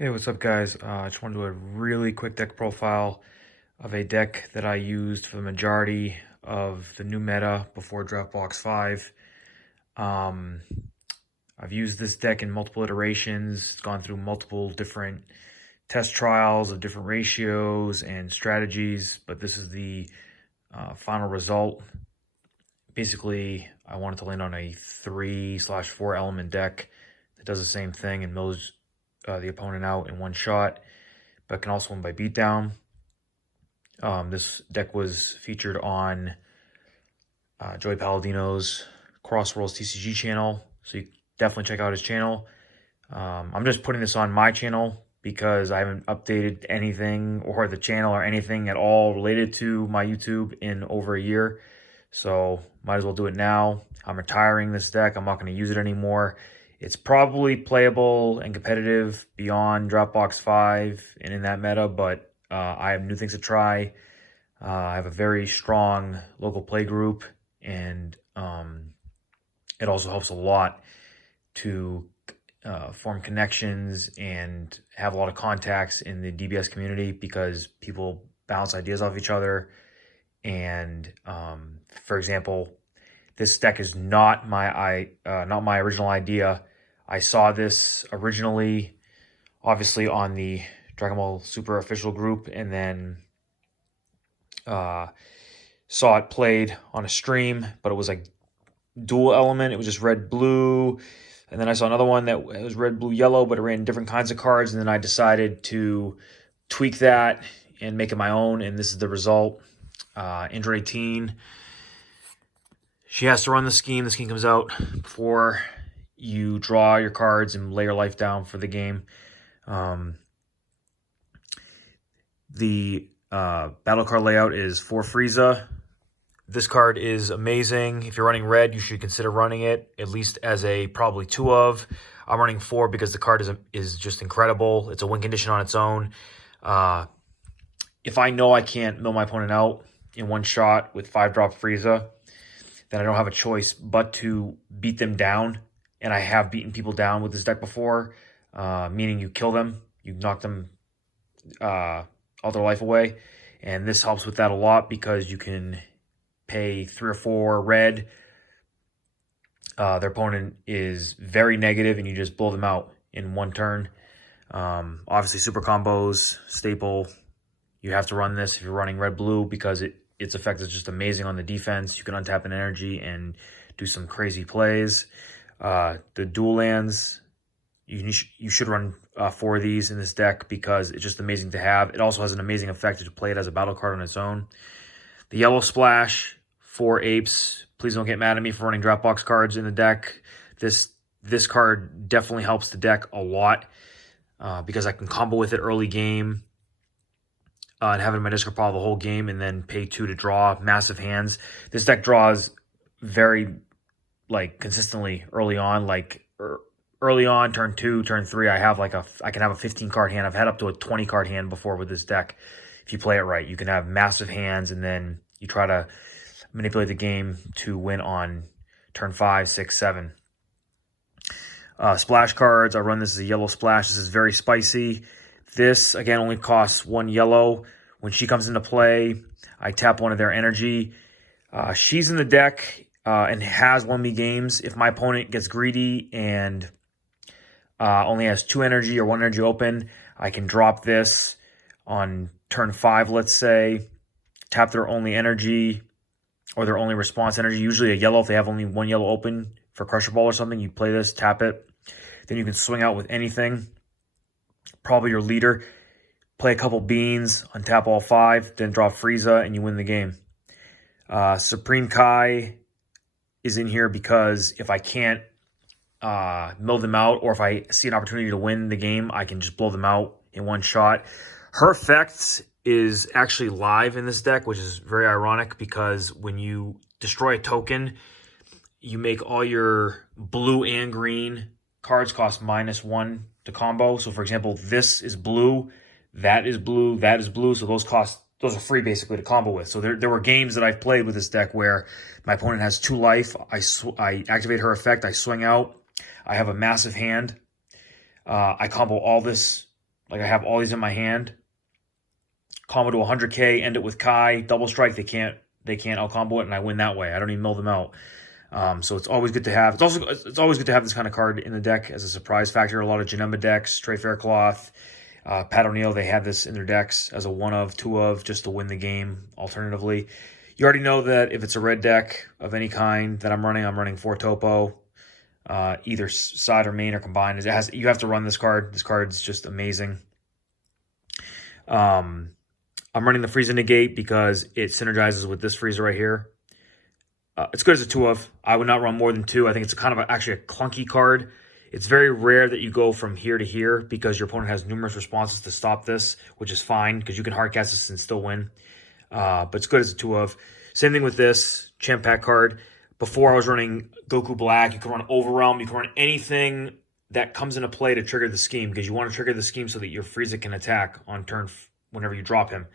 Hey, what's up, guys? I just want to do a really quick deck profile of a deck that I used for the majority of the new meta before Draft Box 5. Um, I've used this deck in multiple iterations. It's gone through multiple different test trials of different ratios and strategies, but this is the final result. Basically, I wanted to land on a 3/4 element deck that does the same thing and mills the opponent out in one shot, but can also win by beatdown. This deck was featured on Joey Palladino's Crossworlds TCG channel, so you definitely check out his channel. I'm just putting this on my channel because I haven't updated anything or the channel or anything at all related to my YouTube in over a year, so might as well do it now. I'm retiring this deck. I'm not going to use it anymore. It's probably playable and competitive beyond Dropbox 5 and in that meta, but I have new things to try. I have a very strong local play group, and it also helps a lot to form connections and have a lot of contacts in the DBS community because people bounce ideas off each other. And for example, this deck is not my original idea. I saw this originally, obviously, on the Dragon Ball Super official group, and then saw it played on a stream, but it was like dual element. It was just red blue, and then I saw another one that was red blue yellow, but it ran different kinds of cards. And then I decided to tweak that and make it my own, and this is the result. Android 18. She has to run the scheme. The scheme comes out before you draw your cards and lay your life down for the game. The battle card layout is for Frieza. This card is amazing. If you're running red, you should consider running it, at least as a probably 2 of. I'm running 4 because the card is just incredible. It's a win condition on its own. If I know I can't mill my opponent out in one shot with 5-drop Frieza, then I don't have a choice but to beat them down. And I have beaten people down with this deck before, meaning you kill them, you knock them all their life away. And this helps with that a lot because you can pay 3 or 4 red. Their opponent is very negative and you just blow them out in one turn. Obviously, super combos, staple. You have to run this if you're running red-blue because its effect is just amazing on the defense. You can untap an energy and do some crazy plays. The dual lands, you should run 4 of these in this deck because it's just amazing to have. It also has an amazing effect to play it as a battle card on its own. The yellow splash, 4 apes. Please don't get mad at me for running Dropbox cards in the deck. This card definitely helps the deck a lot because I can combo with it early game. And have it in my discard pile the whole game and then pay 2 to draw massive hands. This deck draws very, consistently early on. Early on, turn 2, turn 3, I can have a 15-card hand. I've had up to a 20-card hand before with this deck. If you play it right, you can have massive hands, and then you try to manipulate the game to win on turn 5, 6, 7. Splash cards, I run this as a yellow splash. This is very spicy. This, again, only costs 1 yellow. When she comes into play, I tap 1 of their energy. She's in the deck and has won me games. If my opponent gets greedy and only has 2 energy or 1 energy open, I can drop this on turn 5, let's say, tap their only energy or their only response energy, usually a yellow if they have only 1 yellow open for Crusher Ball or something. You play this, tap it. Then you can swing out with anything. Probably your leader, play a couple beans, untap all 5, then draw Frieza, and you win the game. Supreme Kai is in here because if I can't mill them out, or if I see an opportunity to win the game, I can just blow them out in one shot. Her effect is actually live in this deck, which is very ironic because when you destroy a token, you make all your blue and green cards cost -1 to combo. So for example, this is blue, that is blue, that is blue. So those are free basically to combo with. So there were games that I've played with this deck where my opponent has 2 life. I activate her effect, I swing out, I have a massive hand. I combo all this Like I have all these in my hand. Combo to 100k, end it with Kai, double strike. They can't out combo it, and I win that way. I don't even mill them out. So it's always good to have. It's always good to have this kind of card in the deck as a surprise factor. A lot of Janemba decks, Trey Faircloth, Pat O'Neill, they have this in their decks as a one of, two of, just to win the game. Alternatively, you already know that if it's a red deck of any kind that I'm running 4 topo, either side or main or combined. You have to run this card. This card's just amazing. I'm running the Frieza Negate because it synergizes with this Frieza right here. It's good as a 2 of. I would not run more than 2. I think it's actually a clunky card. It's very rare that you go from here to here because your opponent has numerous responses to stop this, which is fine because you can hardcast this and still win. But it's good as a 2 of. Same thing with this Champ Pack card. Before I was running Goku Black, you can run Overwhelm, you can run anything that comes into play to trigger the scheme because you want to trigger the scheme so that your Frieza can attack on turn whenever you drop him.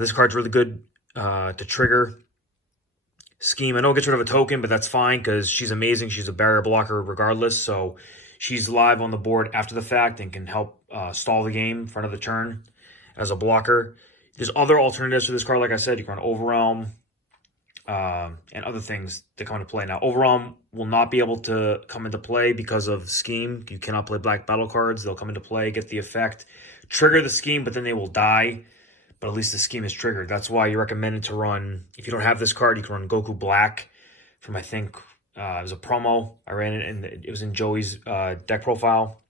This card's really good to trigger scheme. I know it gets rid of a token, but that's fine because she's amazing. She's a barrier blocker regardless, so she's live on the board after the fact and can help stall the game for another turn as a blocker. There's other alternatives to this card. Like I said, you can run Overwhelm and other things that come into play. Now, Overwhelm will not be able to come into play because of scheme. You cannot play black battle cards. They'll come into play, get the effect, trigger the scheme, but then they will die. But at least the scheme is triggered. That's why you recommended to run, if you don't have this card, you can run Goku Black from, I think, it was a promo. I ran it, and it was in Joey's deck profile.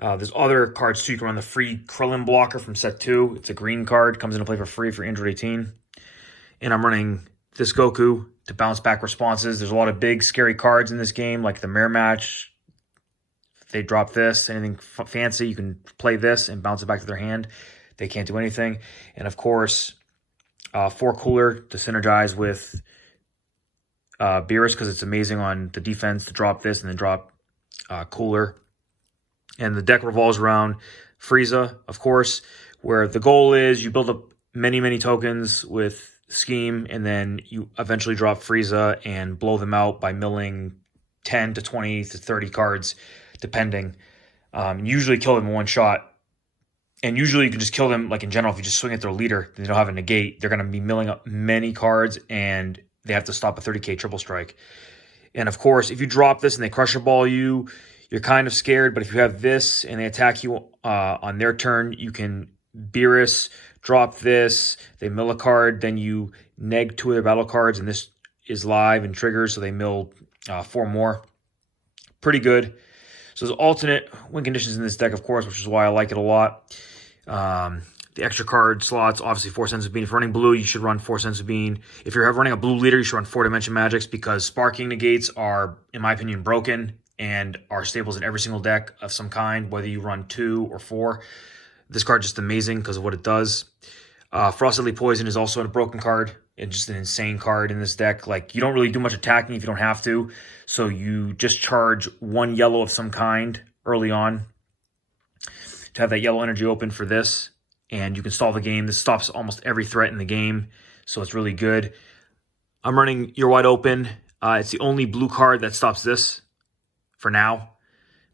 There's other cards, too. You can run the free Krillin blocker from set 2. It's a green card. Comes into play for free for Android 18. And I'm running this Goku to bounce back responses. There's a lot of big, scary cards in this game, like the Mirror Match. If they drop this, anything fancy, you can play this and bounce it back to their hand. They can't do anything. And, of course, 4 Cooler to synergize with Beerus because it's amazing on the defense to drop this and then drop Cooler. And the deck revolves around Frieza, of course, where the goal is you build up many, many tokens with scheme, and then you eventually drop Frieza and blow them out by milling 10 to 20 to 30 cards, depending. Usually kill them in one shot. And usually you can just kill them, like in general, if you just swing at their leader, they don't have a negate. They're going to be milling up many cards, and they have to stop a 30k triple strike. And of course, if you drop this and they crusher ball you, you're kind of scared. But if you have this and they attack you on their turn, you can Beerus, drop this, they mill a card, then you neg 2 of their battle cards, and this is live and triggers, so they mill 4 more. Pretty good. So there's alternate win conditions in this deck, of course, which is why I like it a lot. The extra card slots, obviously 4 Senzu Bean. If you're running blue, you should run 4 Senzu Bean. If you're running a blue leader, you should run 4 Dimension Magics because Sparking Negates are, in my opinion, broken and are staples in every single deck of some kind, whether you run 2 or 4. This card's just amazing because of what it does. Frostedly Poison is also a broken card. It's just an insane card in this deck. Like, you don't really do much attacking if you don't have to. So you just charge 1 yellow of some kind early on to have that yellow energy open for this. And you can stall the game. This stops almost every threat in the game. So it's really good. I'm running You're Wide Open. It's the only blue card that stops this for now.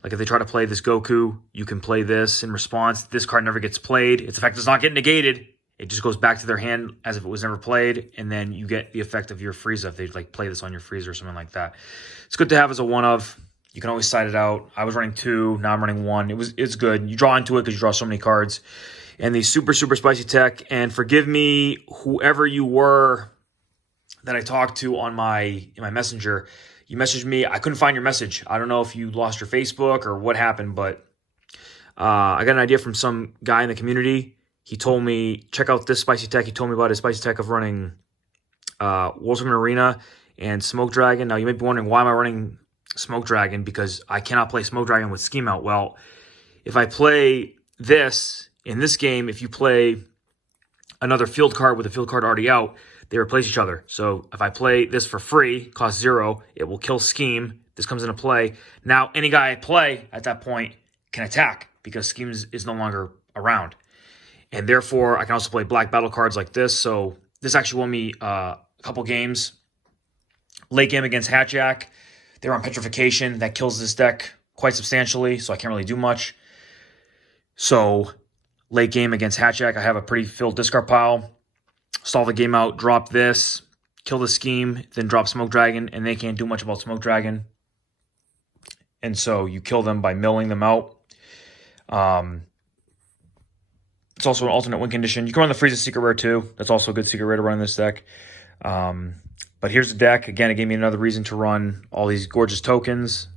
Like if they try to play this Goku, you can play this in response. This card never gets played. Its effect does not get negated. It just goes back to their hand as if it was never played, and then you get the effect of your Frieza if they like play this on your Frieza or something like that. It's good to have as a one of. You can always side it out. I was running 2, now I'm running 1. It's good. You draw into it because you draw so many cards. And the super, super spicy tech. And forgive me, whoever you were that I talked to in my messenger. You messaged me. I couldn't find your message. I don't know if you lost your Facebook or what happened, but I got an idea from some guy in the community. He told me, check out this spicy tech. He told me about his spicy tech of running World Arena and Smoke Dragon. Now, you may be wondering, why am I running Smoke Dragon? Because I cannot play Smoke Dragon with Scheme Out. Well, if I play this in this game, if you play another field card with a field card already out, they replace each other. So if I play this for free, cost 0, it will kill Scheme. This comes into play. Now, any guy I play at that point can attack because Scheme is no longer around. And therefore, I can also play black battle cards like this. So this actually won me a couple games. Late game against Hatjack, they were on Petrification. That kills this deck quite substantially, so I can't really do much. So late game against Hatchak, I have a pretty filled discard pile. Stall the game out, drop this, kill the scheme, then drop Smoke Dragon, and they can't do much about Smoke Dragon. And so you kill them by milling them out. It's also an alternate win condition. You can run the Frieza Secret Rare too. That's also a good Secret Rare to run in this deck. But here's the deck. Again, it gave me another reason to run all these gorgeous tokens.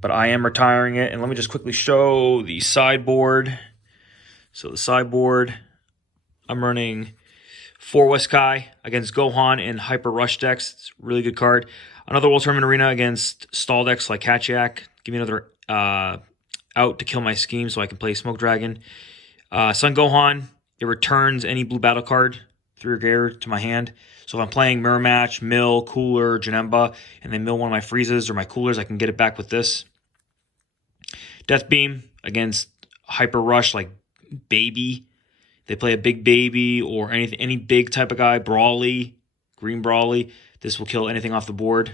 But I am retiring it. And let me just quickly show the sideboard. So the sideboard, I'm running 4 Weskai against Gohan and Hyper Rush decks. It's a really good card. Another World Tournament Arena against stall decks like Hatchak. Give me another out to kill my scheme so I can play Smoke Dragon. Sun Gohan, it returns any blue battle card through your graveyard to my hand. So if I'm playing Mirror Match, Mill, Cooler, Janemba, and then mill one of my Friezas or my Coolers, I can get it back with this. Death Beam against Hyper Rush like Baby. They play a big Baby or anything, any big type of guy, Brawly, Green Brawly. This will kill anything off the board.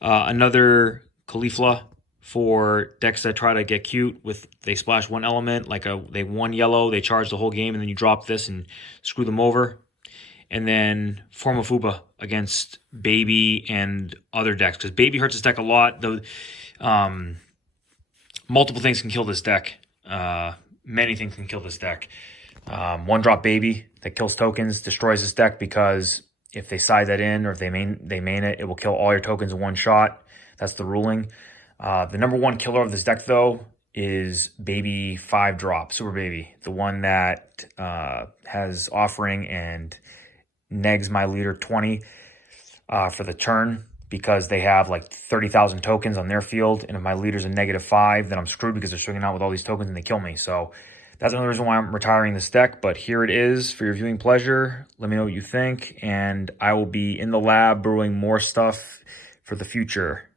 Another Caulifla for decks that try to get cute with they splash one element, like they 1 yellow, they charge the whole game, and then you drop this and screw them over. And then Form of Fuba against Baby and other decks, because Baby hurts this deck a lot. The multiple things can kill this deck. Many things can kill this deck. 1-drop Baby that kills tokens destroys this deck, because if they side that in or if they main it, it will kill all your tokens in one shot. That's the ruling. The number one killer of this deck, though, is Baby 5-drop, Super Baby. The one that has offering and negs my leader 20 for the turn, because they have like 30,000 tokens on their field. And if my leader's a -5, then I'm screwed because they're swinging out with all these tokens and they kill me. So that's another reason why I'm retiring this deck. But here it is for your viewing pleasure. Let me know what you think. And I will be in the lab brewing more stuff for the future.